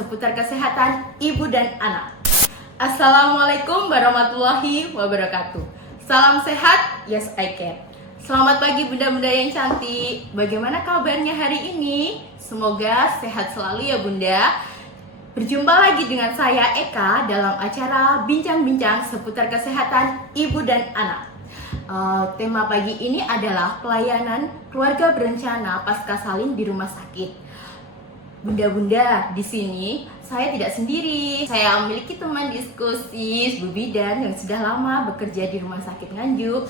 seputar kesehatan ibu dan anak. Assalamualaikum warahmatullahi wabarakatuh. Salam sehat, yes I can. Selamat pagi bunda-bunda yang cantik. Bagaimana kabarnya hari ini? Semoga sehat selalu ya bunda. Berjumpa lagi dengan saya Eka dalam acara bincang-bincang seputar kesehatan ibu dan anak. Tema pagi ini adalah pelayanan keluarga berencana pasca salin di rumah sakit. Bunda-bunda, di sini saya tidak sendiri. Saya memiliki teman diskusi, Bu Bidan yang sudah lama bekerja di Rumah Sakit Nganjuk.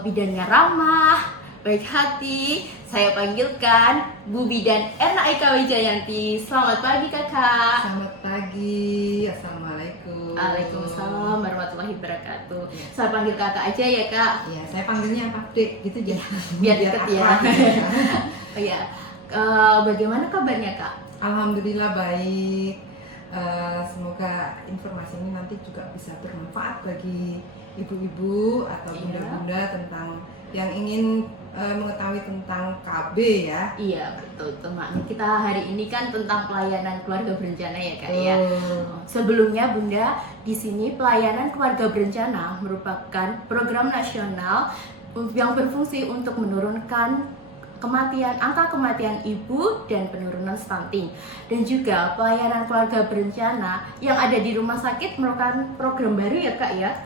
Bidannya ramah, baik hati. Saya panggilkan Bu Bidan Erna Eka Wijayanti. Selamat pagi kakak. Selamat pagi, assalamualaikum. Waalaikumsalam warahmatullahi wabarakatuh. Saya panggil kakak aja ya kak. Iya, saya panggilnya Pak Dek, gitu aja. Biar deket ya. akrab, ya. Oh iya. Bagaimana kabarnya kak? Alhamdulillah baik. Semoga informasi ini nanti juga bisa bermanfaat bagi ibu-ibu atau bunda-bunda tentang yang ingin mengetahui tentang KB ya. Iya betul teman. Kita hari ini kan tentang pelayanan keluarga berencana ya kak ya. Sebelumnya bunda, di sini pelayanan keluarga berencana merupakan program nasional yang berfungsi untuk menurunkan angka kematian ibu dan penurunan stunting, dan juga pelayanan keluarga berencana yang ada di rumah sakit merupakan program baru ya kak ya.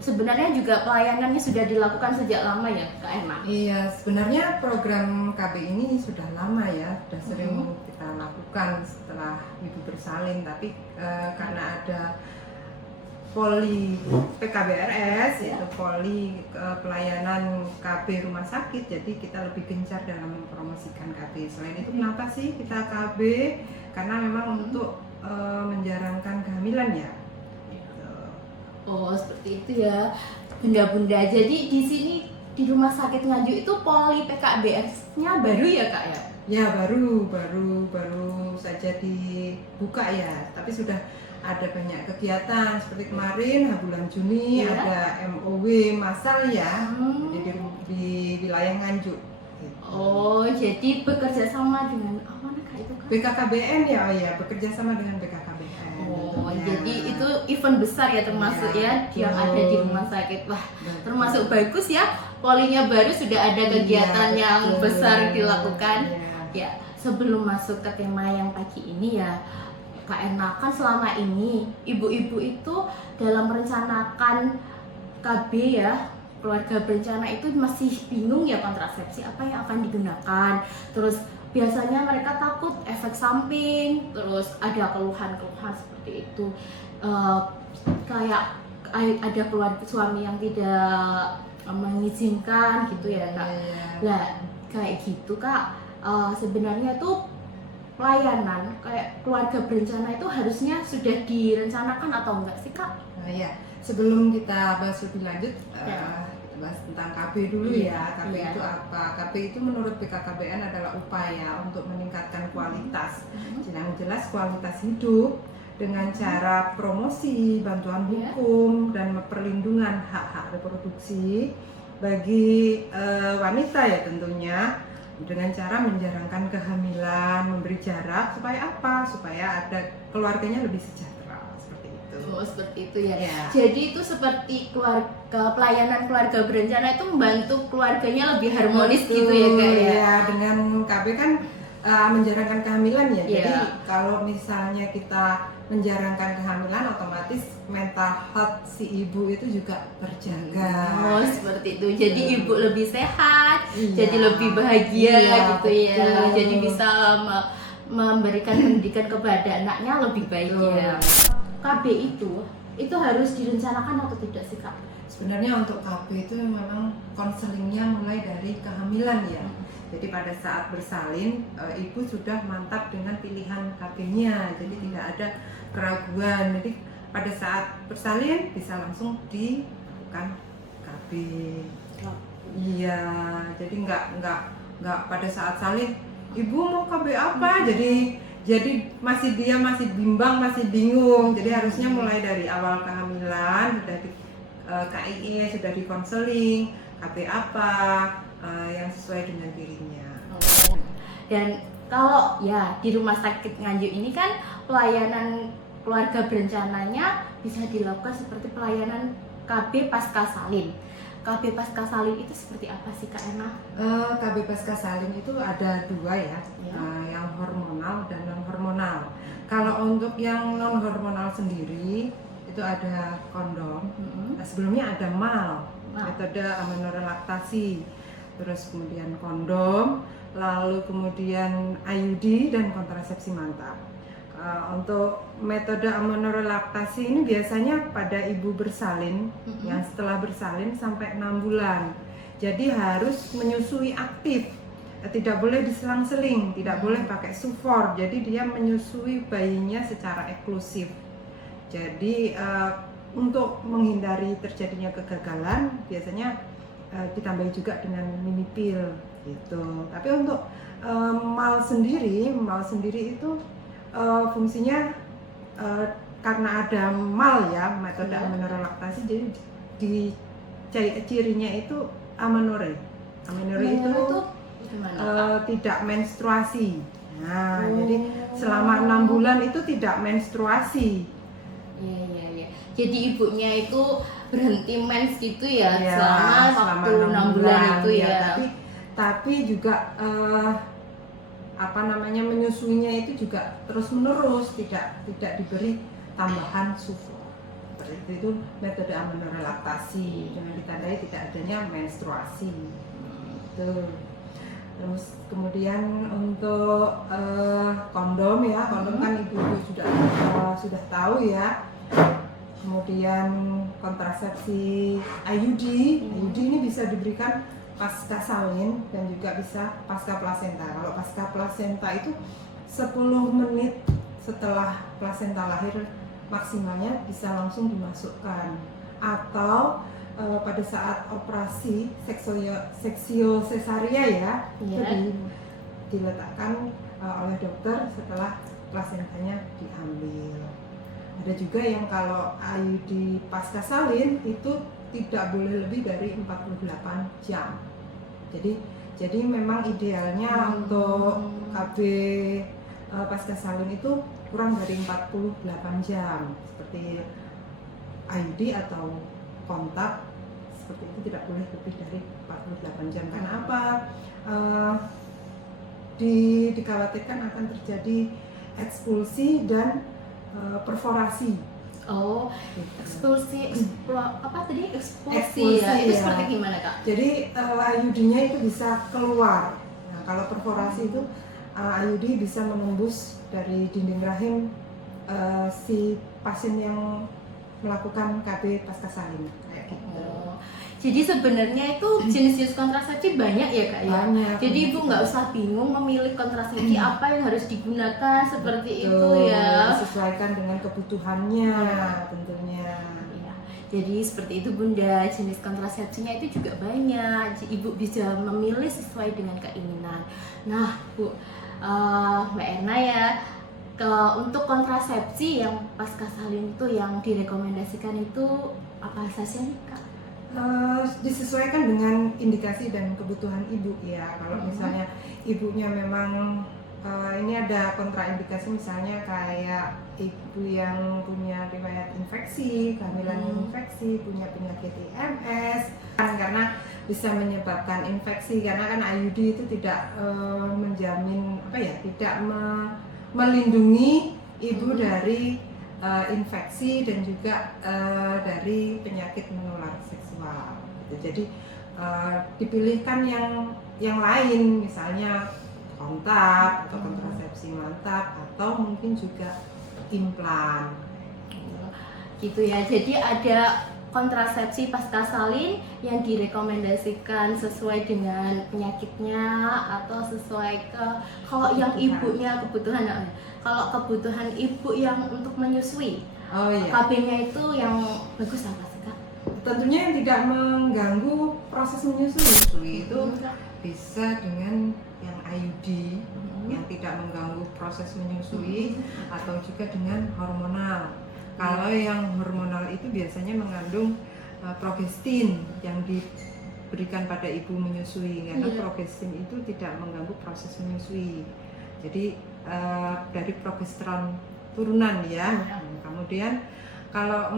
Sebenarnya juga pelayanannya sudah dilakukan sejak lama ya kak Emma? Iya, sebenarnya program KB ini sudah lama ya, sudah sering kita lakukan setelah ibu bersalin, tapi karena ada poli PKBRS, yaitu poli pelayanan KB rumah sakit, jadi kita lebih gencar dalam mempromosikan KB. Selain itu kenapa sih kita KB? Karena memang untuk menjarangkan kehamilan ya. Oh seperti itu ya bunda-bunda. Jadi di sini di rumah sakit Nganjuk itu poli PKBRS-nya baru ya kak ya? Ya baru saja dibuka ya, tapi sudah ada banyak kegiatan seperti kemarin bulan Juni ada MOW massal ya di wilayah Nganjuk. Gitu. Oh jadi bekerja sama dengan apa kak itu kan? BKKBN ya, oh ya bekerja sama dengan BKKBN. Oh tentunya. jadi itu event besar ya termasuk ya yang ada di rumah sakit. Wah termasuk bagus ya, polinya baru sudah ada kegiatan yang besar dilakukan. Ya sebelum masuk ke tema yang pagi ini ya Kak Erna, kan selama ini ibu-ibu itu dalam merencanakan KB ya, keluarga berencana itu masih bingung ya kontrasepsi apa yang akan digunakan. Terus biasanya mereka takut efek samping, terus ada keluhan-keluhan seperti itu. Kayak ada keluarga suami yang tidak mengizinkan gitu ya kak. Nah kayak gitu kak, sebenarnya tuh pelayanan kayak keluarga berencana itu harusnya sudah direncanakan atau enggak sih kak? Nah ya, sebelum kita bahas lebih lanjut, kita bahas tentang KB dulu ya. KB itu apa? KB itu menurut BKKBN adalah upaya untuk meningkatkan kualitas, yang jelas kualitas hidup dengan cara promosi, bantuan hukum dan perlindungan hak-hak reproduksi bagi wanita ya tentunya, dengan cara menjarangkan kehamilan, memberi jarak supaya apa? Supaya ada keluarganya lebih sejahtera seperti itu. Oh seperti itu ya. Jadi itu seperti pelayanan keluarga berencana itu membantu keluarganya lebih harmonis. Betul, gitu ya kak ya. Ya dengan KB kan menjarangkan kehamilan ya. Jadi kalau misalnya kita menjarangkan kehamilan, otomatis mental health si ibu itu juga terjaga. Oh seperti itu. Jadi ibu lebih sehat, jadi lebih bahagia gitu ya. Jadi bisa memberikan pendidikan kepada anaknya lebih baik ya. KB itu harus direncanakan atau tidak sih kak? Sebenarnya untuk KB itu memang konselingnya mulai dari kehamilan ya. Jadi pada saat bersalin, ibu sudah mantap dengan pilihan KB-nya, jadi tidak ada keraguan. Jadi pada saat bersalin bisa langsung dilakukan KB. Iya, jadi nggak pada saat salin, ibu mau KB apa? Jadi dia masih bimbang, masih bingung. Jadi harusnya mulai dari awal kehamilan sudah di KIE, sudah di konseling, KB apa yang sesuai dengan dirinya. Dan Kalau ya di Rumah Sakit Nganjuk ini kan pelayanan keluarga berencananya bisa dilakukan seperti pelayanan KB pasca salin. KB pasca salin itu seperti apa sih Kak Ena? KB pasca salin itu ada dua ya, Ya. yang hormonal dan non hormonal. Kalau untuk yang non hormonal sendiri itu ada kondom. Sebelumnya ada MAL, metode amenorelaktasi, terus kemudian kondom, lalu kemudian IUD dan kontrasepsi mantap. Untuk metode amenorelaktasi ini biasanya pada ibu bersalin, yang setelah bersalin sampai 6 bulan. Jadi harus menyusui aktif, tidak boleh diselang-seling, tidak boleh pakai sufor. Jadi dia menyusui bayinya secara eksklusif. Jadi untuk menghindari terjadinya kegagalan, biasanya ditambahi juga dengan mini pill gitu. Tapi untuk MAL sendiri itu fungsinya karena ada MAL ya, metode amenorelaktasi, jadi di cirinya itu amenore. Amenore itu tidak menstruasi. Nah, jadi selama 6 bulan itu tidak menstruasi. Iya. Jadi ibunya itu berhenti mens gitu ya, Ya, selama waktu 6 bulan itu ya. Tapi juga menyusuinya itu juga terus menerus, tidak diberi tambahan sufor. Seperti itu metode amenorelaktasi dengan ditandai tidak adanya menstruasi. Terus kemudian untuk kondom ya, kondom kan ibu-ibu sudah tahu ya. Kemudian kontrasepsi IUD ini bisa diberikan pasca salin dan juga bisa pasca plasenta. Kalau pasca plasenta itu 10 menit setelah plasenta lahir maksimalnya bisa langsung dimasukkan, atau pada saat operasi seksio cesaria ya, itu diletakkan oleh dokter setelah plasentanya diambil. Ada juga yang kalau IUD pasca salin itu tidak boleh lebih dari 48 jam. Jadi memang idealnya untuk KB pasca salin itu kurang dari 48 jam. Seperti IUD atau kontak seperti itu tidak boleh lebih dari 48 jam. Karena apa? Dikhawatirkan akan terjadi ekspulsi dan perforasi. Ekspulsi Ekspulsi ya. Itu ya. seperti gimana Kak? Jadi IUD-nya itu bisa keluar. Nah, kalau perforasi itu IUD bisa menembus dari dinding rahim si pasien yang melakukan KB pasca salin kayak gitu. Jadi sebenarnya itu jenis-jenis kontrasepsi banyak ya Kak ya? Banyak. Jadi ibu nggak usah bingung memilih kontrasepsi apa yang harus digunakan seperti itu ya. Disesuaikan dengan kebutuhannya tentunya. Ya. Jadi seperti itu Bunda, jenis kontrasepsinya itu juga banyak. Ibu bisa memilih sesuai dengan keinginan. Nah Bu, Mbak Erna ya, untuk kontrasepsi yang pasca salin itu yang direkomendasikan itu apa saja nih Kak? Disesuaikan dengan indikasi dan kebutuhan ibu ya. Kalau misalnya ibunya memang ini ada kontraindikasi, misalnya kayak ibu yang punya riwayat infeksi, kehamilan yang infeksi, punya penyakit IMS, karena bisa menyebabkan infeksi, karena kan IUD itu tidak menjamin tidak melindungi ibu dari infeksi dan juga dari penyakit menular seksual. Jadi dipilihkan yang lain, misalnya kontak atau kontrasepsi mantap atau mungkin juga implan. Gitu ya. Jadi ada kontrasepsi pasca salin yang direkomendasikan sesuai dengan penyakitnya atau sesuai kalau yang ibunya kebutuhan. Kalau kebutuhan ibu yang untuk menyusui, KB-nya itu yang bagus apa sih Kak? Tentunya yang tidak mengganggu proses menyusui itu bisa dengan yang IUD yang tidak mengganggu proses menyusui atau juga dengan hormonal. Kalau yang hormonal itu biasanya mengandung progestin yang diberikan pada ibu menyusui, karena progestin itu tidak mengganggu proses menyusui. Jadi dari progesteron turunan ya. Kemudian kalau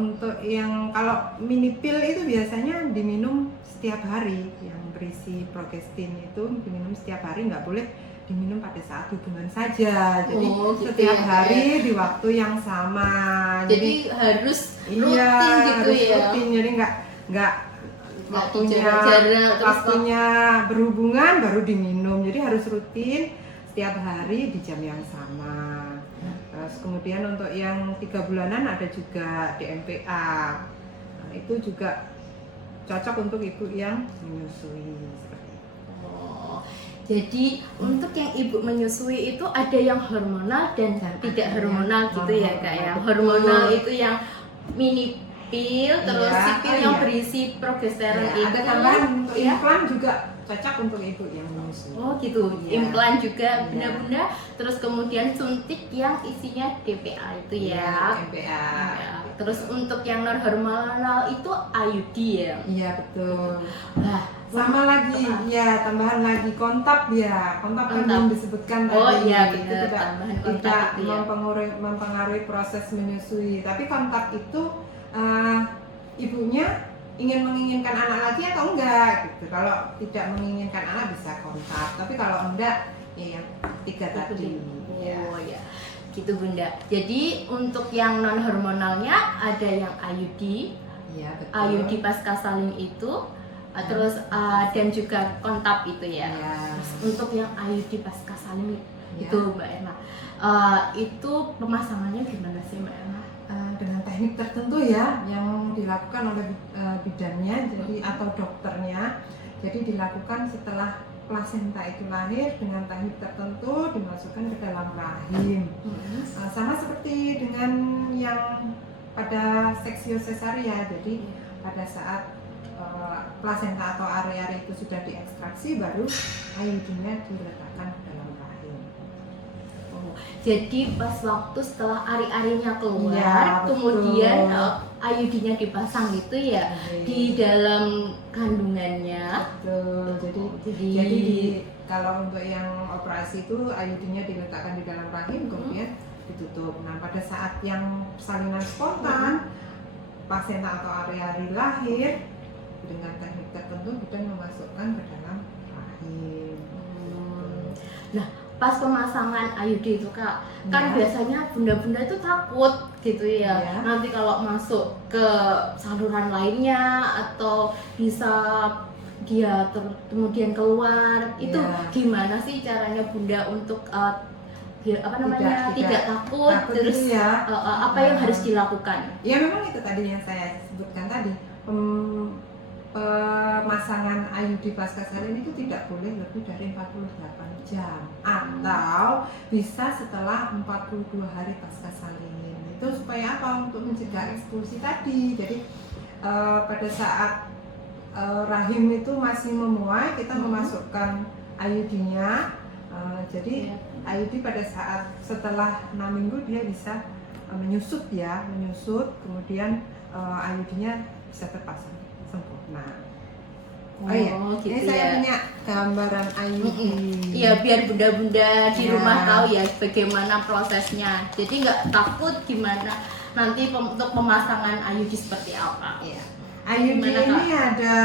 mini pill itu biasanya diminum setiap hari, yang berisi progestin itu diminum setiap hari, nggak boleh diminum pada saat hubungan saja. Jadi gitu setiap ya, hari di waktu yang sama. Jadi harus rutin iya, gitu harus ya. rutin. Jadi nggak waktunya waktunya berhubungan baru diminum. Jadi harus rutin setiap hari di jam yang sama. Terus kemudian untuk yang 3 bulanan ada juga DMPA. Nah, itu juga cocok untuk ibu yang menyusui seperti itu. Jadi untuk yang ibu menyusui itu ada yang hormonal dan tidak hormonal gitu ya Kak ya. Hormonal itu yang mini pill, terus si pill yang berisi progesteron itu. Ada tambahan untuk ya. implan juga cocok untuk ibu yang menyusui. Oh gitu, Iya. implan juga Iya. bunda-bunda, terus kemudian suntik yang isinya DPA itu ya. DMPA. Ya. Terus untuk yang non hormonal itu IUD ya. Iya betul. Nah, Sama lagi, ya tambahan lagi kontak ya. Kontak kan Kontak. belum disebutkan tadi. Oh iya itu benar, tambahan kontak tidak itu ya. mempengaruhi proses menyusui. Tapi kontak itu ibunya menginginkan anak lagi atau enggak gitu. Kalau tidak menginginkan anak bisa kontak. Tapi kalau enggak, ya yang 3 tadi. Oh ya, gitu bunda. Jadi untuk yang non hormonalnya ada yang IUD, Iya betul. IUD pasca salin itu, terus dan juga kontak itu ya. Iya. Terus untuk yang IUD pasca salin Iya. itu Mbak Erna, itu pemasangannya gimana sih Mbak Erna? Dengan teknik tertentu ya yang dilakukan oleh bidannya jadi atau dokternya. Jadi dilakukan setelah plasenta itu lahir dengan teknik tertentu dimasukkan ke dalam rahim. Sama seperti dengan yang pada seksio cesaria. Jadi pada saat plasenta atau area itu sudah diekstraksi baru IUD-nya diletakkan ke dalam rahim. Jadi pas waktu setelah ari-arinya keluar, Iya, kemudian betul. IUD-nya dipasang gitu ya di dalam kandungannya. Betul. Jadi kalau untuk yang operasi itu IUD-nya diletakkan di dalam rahim kemudian ditutup. Nah pada saat yang salinan spontan plasenta atau ari-ari lahir dengan teknik tertentu bidan memasukkan ke dalam rahim. Nah pas pemasangan IUD itu Kak, kan Ya. biasanya bunda-bunda itu takut gitu ya. Ya. Nanti kalau masuk ke saluran lainnya atau bisa dia kemudian keluar, itu Ya. gimana sih caranya bunda untuk Tidak tidak takut, takut terus itu ya. apa yang harus dilakukan? Ya memang itu tadi yang saya sebutkan tadi, pemasangan IUD pasca salin itu tidak boleh lebih dari 48 jam atau bisa setelah 42 hari pasca salin. Itu supaya apa? Untuk mencegah eksklusi tadi. Jadi pada saat rahim itu masih memuai, kita memasukkan IUD-nya. Jadi IUD pada saat setelah 6 minggu dia bisa menyusut, kemudian IUD-nya bisa terpasang sempurna. Iya, gitu ini saya ya. punya gambaran IUD. Iya, biar bunda-bunda di Ya. rumah tahu ya bagaimana prosesnya. Jadi nggak takut gimana nanti untuk pemasangan IUD seperti apa. Iya. IUD Gimana, ini ada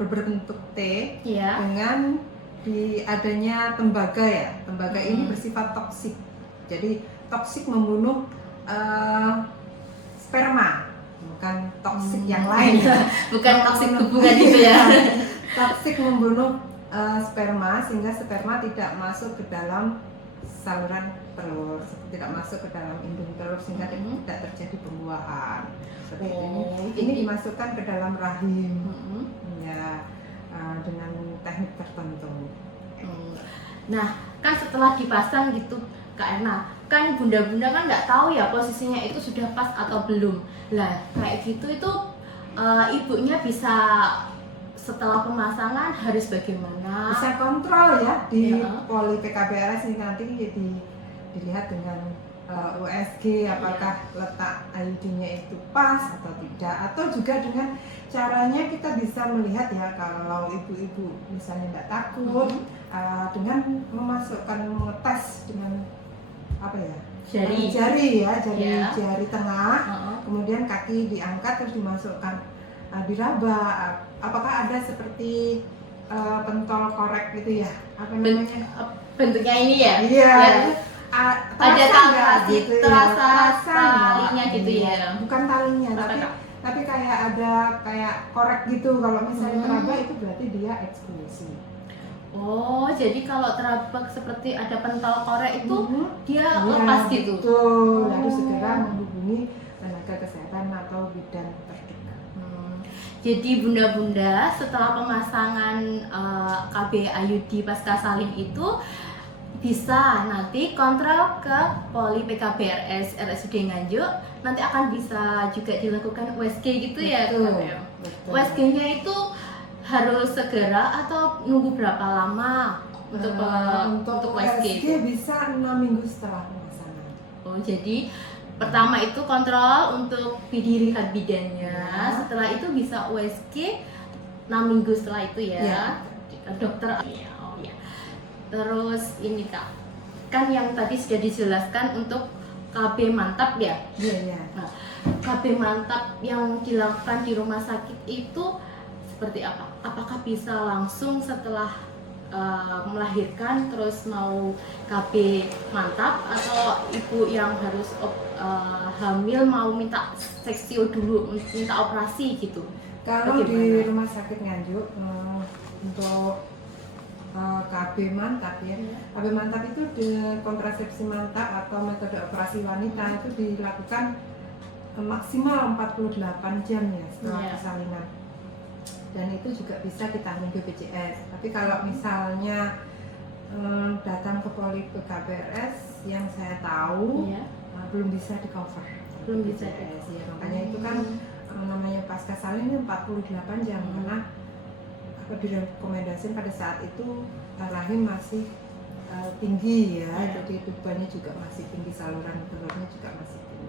berbentuk T Iya. dengan adanya tembaga ya. Tembaga ini bersifat toksik. Jadi toksik membunuh sperma, bukan toksik yang lain. Bukan toksik hubungan itu ya. Toksik membunuh sperma sehingga sperma tidak masuk ke dalam saluran telur, tidak masuk ke dalam indung telur sehingga tidak terjadi pembuahan. Seperti ini dimasukkan ke dalam rahim. Ya, dengan teknik tertentu. Nah, kan setelah dipasang gitu Kak Erna, kan bunda-bunda kan nggak tahu ya posisinya itu sudah pas atau belum. Lah, kayak gitu itu ibunya bisa setelah pemasangan harus bagaimana? Bisa kontrol ya di Ya. poli PKBLS ini nanti dilihat dengan USG apakah letak IUD-nya itu pas atau tidak, atau juga dengan caranya kita bisa melihat ya kalau ibu-ibu misalnya tidak takut dengan memasukkan mengetes dengan apa ya? Jari. Jari Ya. jari tengah. Kemudian kaki diangkat terus dimasukkan diraba. Apakah ada seperti pentol korek gitu ya? Apa namanya? Bentuknya ini ya? Iya. Ya. Ada tali gitu ya? terasa nggak? talinya gitu Iya. ya. Bukan talinya, Apa, tapi Kak? tapi kayak ada kayak korek gitu. Kalau misalnya Hmm. teraba itu berarti dia eksklusi. Oh, jadi kalau terabak seperti ada pentol korek itu dia Iya, lepas gitu. Betul. Lalu Oh. segera menghubungi tenaga kesehatan atau bidan terdekat. Jadi bunda-bunda setelah pemasangan KB IUD pasca salin itu bisa nanti kontrol ke Poli PKBRS RSUD Nganjuk, nanti akan bisa juga dilakukan USG gitu ya. Betul, Kak, ya? betul. USG-nya itu harus segera atau nunggu berapa lama untuk USG USG itu? bisa 6 minggu setelah pemasangan. Oh, jadi pertama itu kontrol untuk dilihat bidannya, Ya. setelah itu bisa USG 6 minggu setelah itu ya. Ya. Dokter oh ya. Terus ini Kak, kan yang tadi sudah dijelaskan untuk KB mantap ya. Iya, iya. Nah, KB mantap yang dilakukan di rumah sakit itu seperti apa? Apakah bisa langsung setelah melahirkan terus mau KB mantap, atau ibu yang harus hamil mau minta seksio dulu, minta operasi gitu? Kalau Bagaimana? di rumah sakit Nganjuk untuk KB mantap ya. KB mantap itu kontrasepsi mantap atau metode operasi wanita itu dilakukan maksimal 48 jam ya setelah Iya. persalinan. Dan itu juga bisa ditanggung BPJS. Tapi kalau misalnya datang ke Poli PKBRS yang saya tahu Iya. belum bisa di cover. Belum bisa BPJS ya. Makanya itu kan namanya pasca salin ini 48 jam karena apa direkomendasikan pada saat itu rahim masih tinggi ya. Ya. Jadi bebannya juga masih tinggi, saluran telurnya juga masih tinggi.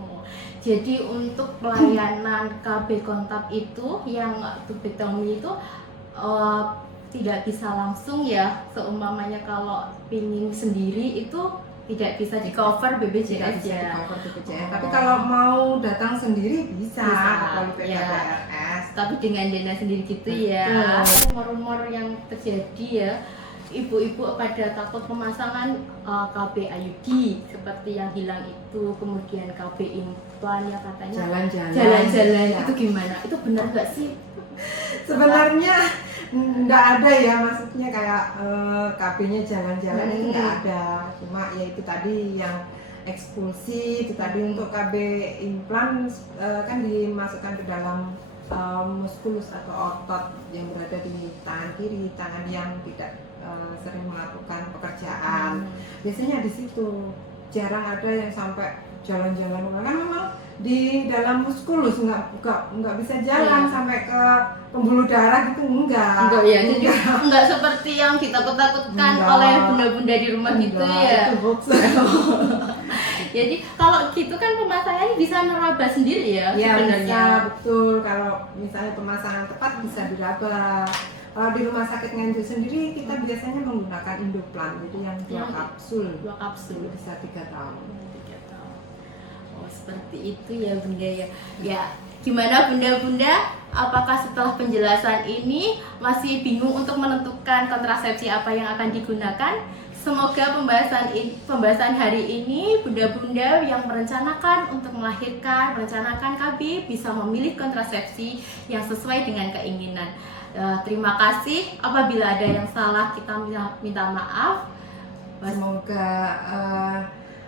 Oh, jadi untuk pelayanan KB kontak itu yang tubektomi itu tidak bisa langsung ya, seumpamanya kalau pingin sendiri itu tidak bisa di cover Tidak BPJS bisa di ya. cover BPJS. Oh. Tapi kalau mau datang sendiri bisa Bisa, ke Poli ya. PKBRS. Tapi dengan dana sendiri gitu ya. Rumor-rumor yang terjadi ya, ibu-ibu pada takut pemasangan KB IUD seperti yang hilang itu, kemudian KB implan yang katanya jalan-jalan Ya. itu gimana? Itu benar nggak sih? Sebenarnya nggak ada ya, maksudnya kayak KB-nya jalan-jalan itu nggak ada. Cuma ya itu tadi yang eksklusi itu tadi untuk KB implan kan dimasukkan ke dalam muskulus atau otot yang berada di tangan kiri, tangan yang tidak sering melakukan pekerjaan. Biasanya di situ jarang ada yang sampai jalan-jalan, kan memang di dalam muskulus nggak bisa jalan sampai ke pembuluh darah gitu, enggak Ya, jadi enggak seperti yang ditakut-takutkan Enggak. oleh bunda-bunda di rumah gitu ya. Itu hoax. Jadi kalau gitu kan pemasangannya bisa neraba sendiri ya, Ya sebenarnya. bisa, betul. Kalau misalnya pemasangan tepat bisa diraba. Kalau di rumah sakit Nganjuk sendiri kita biasanya menggunakan Indoplan, jadi yang 2 Yang kapsul. 2 kapsul. Bisa 3 tahun. 3 tahun. Oh, seperti itu ya bunda ya. Ya, gimana bunda-bunda? Apakah setelah penjelasan ini masih bingung untuk menentukan kontrasepsi apa yang akan digunakan? Semoga pembahasan hari ini bunda-bunda yang merencanakan untuk melahirkan, merencanakan KB bisa memilih kontrasepsi yang sesuai dengan keinginan. Terima kasih. Apabila ada yang salah kita minta maaf. Semoga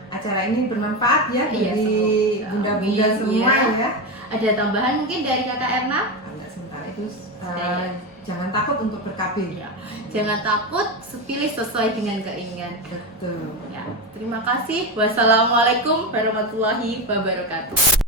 acara ini bermanfaat ya Iya, bagi semoga. bunda-bunda Amin, semua ya. ya. Ada tambahan mungkin dari Kakak Erna? Enggak, sementara itu Ya. jangan takut untuk ber-KB. Ya. Jangan takut, pilih sesuai dengan keinginan. Betul. Ya, terima kasih. Wassalamualaikum warahmatullahi wabarakatuh.